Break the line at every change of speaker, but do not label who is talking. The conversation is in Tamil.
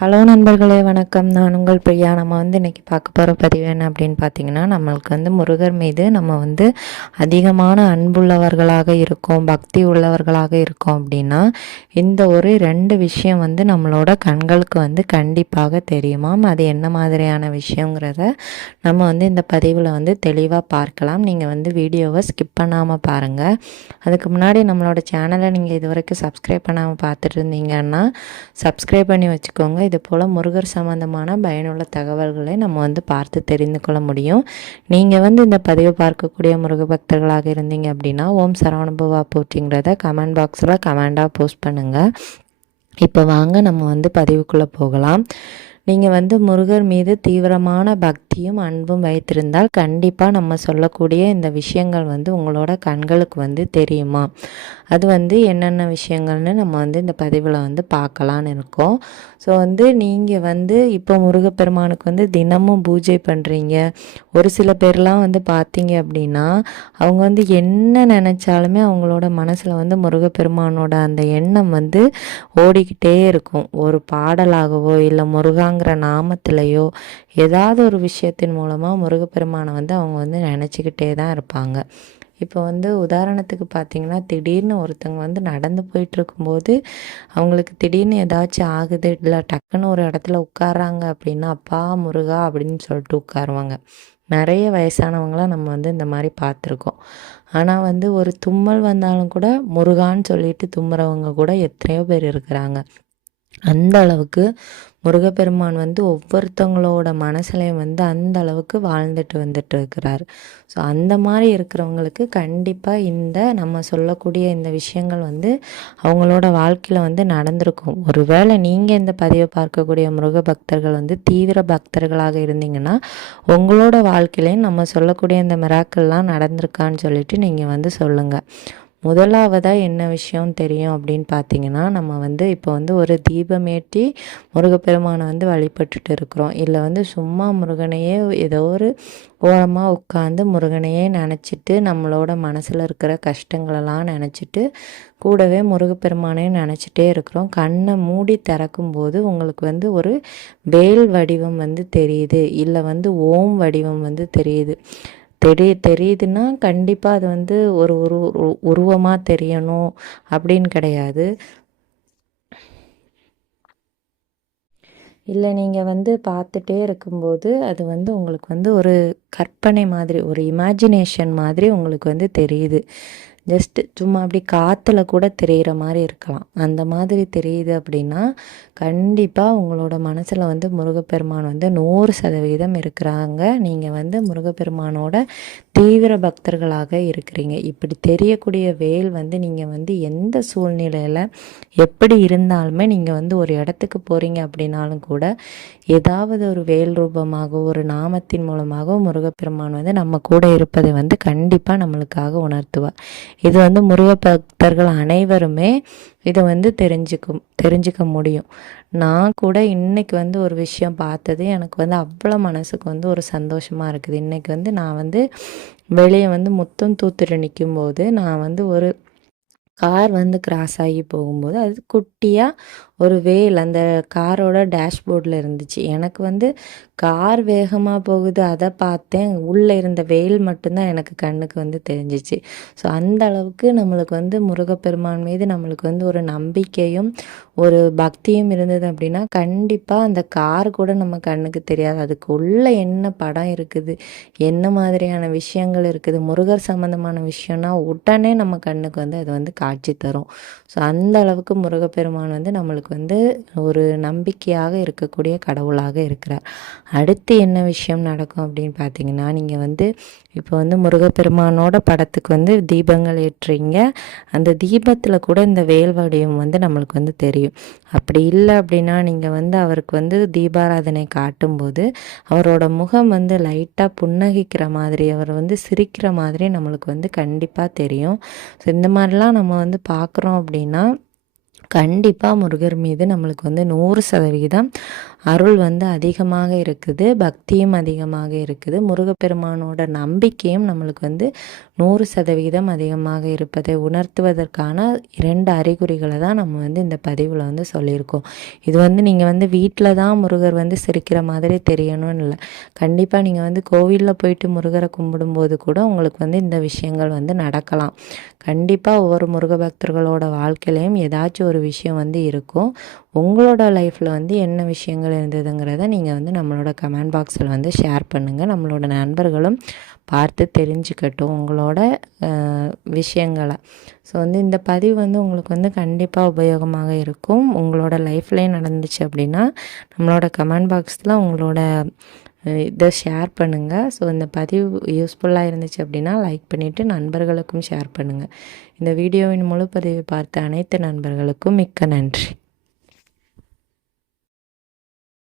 ஹலோ நண்பர்களே வணக்கம். நான் உங்கள் பிரியா. நம்ம வந்து இன்றைக்கி பார்க்க போகிற பதிவு என்ன அப்படின்னு பார்த்தீங்கன்னா நம்மளுக்கு வந்து முருகர் மீது நம்ம வந்து அதிகமான அன்புள்ளவர்களாக இருக்கோம் பக்தி உள்ளவர்களாக இருக்கோம் அப்படின்னா இந்த ஒரு ரெண்டு விஷயம் வந்து நம்மளோட கண்களுக்கு வந்து கண்டிப்பாக தெரியுமாம் அது என்ன மாதிரியான விஷயங்கிறத நம்ம வந்து இந்த பதிவில் வந்து தெளிவாக பார்க்கலாம். நீங்கள் வந்து வீடியோவை ஸ்கிப் பண்ணாமல் பாருங்கள் அதுக்கு முன்னாடி நம்மளோட சேனலை நீங்கள் இது வரைக்கும் சப்ஸ்கிரைப் பண்ணாமல் பார்த்துட்டு இருந்தீங்கன்னா சப்ஸ்கிரைப் பண்ணி வச்சுக்கோங்க. இது போல் முருகர் சம்மந்தமான பயனுள்ள தகவல்களை நம்ம வந்து பார்த்து தெரிந்து கொள்ள முடியும். நீங்கள் வந்து இந்த பதிவை பார்க்கக்கூடிய முருக பக்தர்களாக இருந்தீங்க அப்படின்னா ஓம் சரவணபவா போற்றிங்கிறத கமெண்ட் பாக்ஸில் கமெண்டாக போஸ்ட் பண்ணுங்கள் இப்போ வாங்க நம்ம வந்து பதிவுக்குள்ளே போகலாம். நீங்கள் வந்து முருகர் மீது தீவிரமான பக்தியும் அன்பும் வைத்திருந்தால் கண்டிப்பாக நம்ம சொல்லக்கூடிய இந்த விஷயங்கள் வந்து உங்களோட கண்களுக்கு வந்து தெரியுமா? அது வந்து என்னென்ன விஷயங்கள்னு நம்ம வந்து இந்த பதிவில் வந்து பார்க்கலான்னு இருக்கோம். ஸோ வந்து நீங்கள் வந்து இப்போ முருகப்பெருமானுக்கு வந்து தினமும் பூஜை பண்ணுறீங்க ஒரு சில பேர்லாம் வந்து பார்த்தீங்க அப்படின்னா அவங்க வந்து என்ன நினச்சாலுமே அவங்களோட மனசில் வந்து முருகப்பெருமானோட அந்த எண்ணம் வந்து ஓடிக்கிட்டே இருக்கும். ஒரு பாடலாகவோ இல்லை முருகாங்கிற நாமத்திலையோ ஏதாவது ஒரு விஷயத்தின் மூலமாக முருகப்பெருமானை வந்து அவங்க வந்து நினச்சிக்கிட்டே தான் இருப்பாங்க. இப்போ வந்து உதாரணத்துக்கு பார்த்தீங்கன்னா திடீர்னு ஒருத்தங்க வந்து நடந்து போயிட்டுருக்கும்போது அவங்களுக்கு திடீர்னு ஏதாச்சும் ஆகுது இல்லை டக்குன்னு ஒரு இடத்துல உட்காராங்க அப்படின்னா அப்பா முருகா அப்படின்னு சொல்லிட்டு உட்காருவாங்க. நிறைய வயசானவங்களாம் நம்ம வந்து இந்த மாதிரி பார்த்துருக்கோம். ஆனால் வந்து ஒரு தும்மல் வந்தாலும் கூட முருகான்னு சொல்லிட்டு தும்முறவங்க கூட எத்தனையோ பேர் இருக்கிறாங்க. அந்த அளவுக்கு முருகப்பெருமான் வந்து ஒவ்வொருத்தவங்களோட மனசுலையும் வந்து அந்த அளவுக்கு வாழ்ந்துட்டு வந்துட்டு இருக்கிறார். ஸோ அந்த மாதிரி இருக்கிறவங்களுக்கு கண்டிப்பாக இந்த நம்ம சொல்லக்கூடிய இந்த விஷயங்கள் வந்து அவங்களோட வாழ்க்கையில் வந்து நடந்திருக்கும். ஒருவேளை நீங்கள் இந்த பதிவை பார்க்கக்கூடிய முருக பக்தர்கள் வந்து தீவிர பக்தர்களாக இருந்தீங்கன்னா உங்களோட வாழ்க்கையிலையும் நம்ம சொல்லக்கூடிய இந்த மிராக்கள்லாம் நடந்திருக்கான்னு சொல்லிட்டு நீங்கள் வந்து சொல்லுங்கள் முதலாவதாக என்ன விஷயம் தெரியும் அப்படின்னு பார்த்தீங்கன்னா நம்ம வந்து இப்போ வந்து ஒரு தீபமேட்டி முருகப்பெருமானை வந்து வழிபட்டுட்டு இருக்கிறோம். இல்லை வந்து சும்மா முருகனையே ஏதோ ஒரு ஓரமாக உட்காந்து முருகனையே நினச்சிட்டு நம்மளோட மனசில் இருக்கிற கஷ்டங்களெல்லாம் நினச்சிட்டு கூடவே முருகப்பெருமானையும் நினச்சிட்டே இருக்கிறோம். கண்ணை மூடி திறக்கும்போது உங்களுக்கு வந்து ஒரு வேல் வடிவம் வந்து தெரியுது. இல்லை வந்து ஓம் வடிவம் வந்து தெரியுது. தெரிய தெரியுதுன்னா கண்டிப்பாக அது வந்து ஒரு உரு உருவமாக தெரியணும் அப்படின்னு கிடையாது. இல்லை நீங்கள் வந்து பார்த்துட்டே இருக்கும்போது அது வந்து உங்களுக்கு வந்து ஒரு கற்பனை மாதிரி ஒரு இமேஜினேஷன் மாதிரி உங்களுக்கு வந்து தெரியுது. ஜஸ்ட்டு சும்மா அப்படி காற்றுல கூட தெரிகிற மாதிரி இருக்கலாம். அந்த மாதிரி தெரியுது அப்படின்னா கண்டிப்பாக உங்களோட மனசில் வந்து முருகப்பெருமான் வந்து நூறு சதவீதம் இருக்கிறாங்க. நீங்கள் வந்து முருகப்பெருமானோட தீவிர பக்தர்களாக இருக்கிறீங்க. இப்படி தெரியக்கூடிய வேல் வந்து நீங்கள் வந்து எந்த சூழ்நிலையில் எப்படி இருந்தாலுமே நீங்கள் வந்து ஒரு இடத்துக்கு போகிறீங்க அப்படின்னாலும் கூட ஏதாவது ஒரு வேல் ரூபமாக ஒரு நாமத்தின் மூலமாக முருகப்பெருமான் வந்து நம்ம கூட இருப்பதை வந்து கண்டிப்பாக நம்மளுக்காக உணர்த்துவார். இது வந்து முருக பக்தர்கள் அனைவருமே இதை வந்து தெரிஞ்சுக்கும் தெரிஞ்சுக்க முடியும். நான் கூட இன்றைக்கி வந்து ஒரு விஷயம் பார்த்தது எனக்கு வந்து அவ்வளோ மனசுக்கு வந்து ஒரு சந்தோஷமாக இருக்குது. இன்றைக்கி வந்து நான் வந்து வெளியே வந்து முத்தம் தூத்துட்டு நிற்கும்போது நான் வந்து ஒரு கார் வந்து கிராஸ் ஆகி போகும்போது அது குட்டியாக ஒரு வேல் அந்த காரோட டேஷ்போர்டில் இருந்துச்சு. எனக்கு வந்து கார் வேகமாக போகுது அதை பார்த்தேன். உள்ளே இருந்த வெயில் மட்டும்தான் எனக்கு கண்ணுக்கு வந்து தெரிஞ்சிச்சு. ஸோ அந்த அளவுக்கு நம்மளுக்கு வந்து முருகப்பெருமான் மீது நம்மளுக்கு வந்து ஒரு நம்பிக்கையும் ஒரு பக்தியும் இருந்தது அப்படின்னா கண்டிப்பாக அந்த கார் கூட நம்ம கண்ணுக்கு தெரியாது. அதுக்குள்ளே என்ன படம் இருக்குது என்ன மாதிரியான விஷயங்கள் இருக்குது முருகர் சம்மந்தமான விஷயம்னா உடனே நம்ம கண்ணுக்கு வந்து அது வந்து காட்சி தரும். ஸோ அந்த அளவுக்கு முருகப்பெருமான் வந்து நம்மளுக்கு வந்து ஒரு நம்பிக்கையாக இருக்கக்கூடிய கடவுளாக இருக்கிறார். அடுத்து என்ன விஷயம் நடக்கும் அப்படின்னு பார்த்தீங்கன்னா நீங்கள் வந்து இப்போ வந்து முருகப்பெருமானோட படத்துக்கு வந்து தீபங்கள் ஏற்றுறீங்க. அந்த தீபத்தில் கூட இந்த வேல் வடிவம் வந்து நம்மளுக்கு வந்து தெரியும். அப்படி இல்லை அப்படின்னா நீங்கள் வந்து அவருக்கு வந்து தீபாராதனை காட்டும்போது அவரோட முகம் வந்து லைட்டாக புன்னகிக்கிற மாதிரி அவர் வந்து சிரிக்கிற மாதிரி நம்மளுக்கு வந்து கண்டிப்பாக தெரியும். ஸோ இந்த மாதிரிலாம் நம்ம வந்து பார்க்குறோம் அப்படின்னா கண்டிப்பாக முருகர் மீது நம்மளுக்கு வந்து நூறு சதவீதம் அருள் வந்து அதிகமாக இருக்குது பக்தியும் அதிகமாக இருக்குது. முருகப்பெருமானோட நம்பிக்கையும் நம்மளுக்கு வந்து நூறு சதவீதம் அதிகமாக இருப்பதை உணர்த்துவதற்கான இரண்டு அறிகுறிகளை தான் நம்ம வந்து இந்த பதிவில் வந்து சொல்லியிருக்கோம். இது வந்து நீங்கள் வந்து வீட்டில் தான் முருகர் வந்து சிரிக்கிற மாதிரி தெரியணும்னு இல்லை. கண்டிப்பாக நீங்கள் வந்து கோவிலில் போயிட்டு முருகரை கும்பிடும்போது கூட உங்களுக்கு வந்து இந்த விஷயங்கள் வந்து நடக்கலாம். கண்டிப்பாக ஒவ்வொரு முருக பக்தர்களோட வாழ்க்கையிலையும் ஏதாச்சும் ஒரு விஷயம் வந்து இருக்கும். உங்களோட லைஃப்பில் வந்து என்ன விஷயங்கள் இருந்ததுங்கிறத நீங்கள் வந்து நம்மளோட கமெண்ட் பாக்ஸில் வந்து ஷேர் பண்ணுங்கள் நம்மளோட நண்பர்களும் பார்த்து தெரிஞ்சுக்கட்டும் உங்களோட விஷயங்களை. ஸோ வந்து இந்த பதிவு வந்து உங்களுக்கு வந்து கண்டிப்பாக உபயோகமாக இருக்கும். உங்களோட லைஃப்லேயே நடந்துச்சு அப்படின்னா நம்மளோட கமெண்ட் பாக்ஸில் உங்களோட இதை ஷேர் பண்ணுங்கள் ஸோ இந்த பதிவு யூஸ்ஃபுல்லாக இருந்துச்சு அப்படின்னா லைக் பண்ணிவிட்டு நண்பர்களுக்கும் ஷேர் பண்ணுங்கள் இந்த வீடியோவின் முழு பதிவை பார்த்த அனைத்து நண்பர்களுக்கும் மிக்க நன்றி.